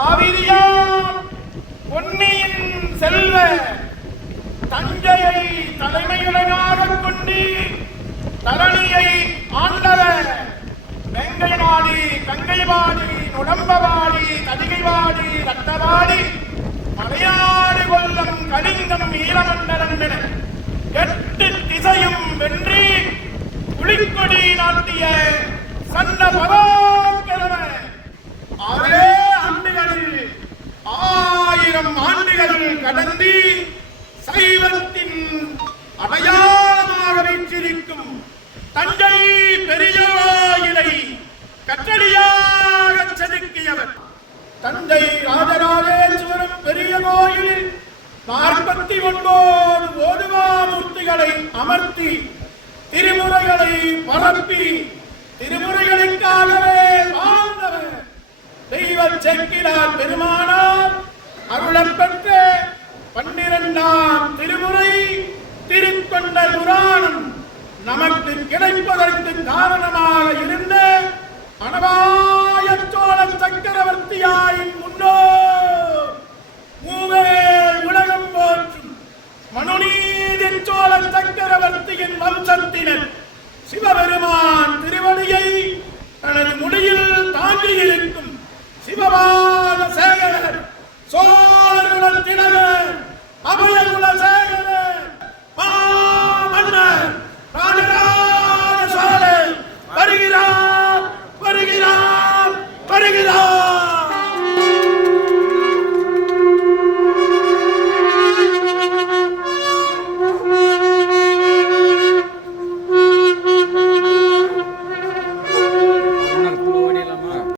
காவிரியாம் பொன்னியின் செல்வ தஞ்சையை தலைமையுடனாக கொண்டு தரணியை ஆண்டவர் வெங்கைவாடி கங்கைவாடி நுடம்பவாடி தடிகைவாடி ரத்தவாடி மலையாடு கொல்லம் கலிங்கம் ஈரமண்டலம் என எட்டு திசையும் வென்றி புலிக்கொடி நாட்டிய சன்ன பவா ஆண்டுகளில் கடந்து சைவத்தின் அடையாளமாக வீற்றிருக்கும் தஞ்சை பெரிய கோயிலை கற்றடியாக செதுக்கியவர். தந்தை ராஜராஜேஸ்வரம் பெரிய கோயிலில் நாற்பத்தி ஒன்பது ஓதுவாமூர்த்திகளை அமர்த்தி திருமுறைகளை பரப்பி திருமுறைகளுக்காகவே வாழ்ந்தவர். தெய்வ செக்கிலார் பெருமான அருளப் பெற்ற பன்னிரண்டாம் திருமுறை திருக்கொண்ட புராணம் நமக்கு கிடைப்பதற்கு காரணமாக இருந்த அனபாய சோழ சக்கரவர்த்தியாயின் முன்னோர் மூவேர் உலகம் போற்றும் மனுநீதி சோழ சக்கரவர்த்தியின் வம்சத்தினர் சிவபெருமான் திருவடியை தனது முடியில்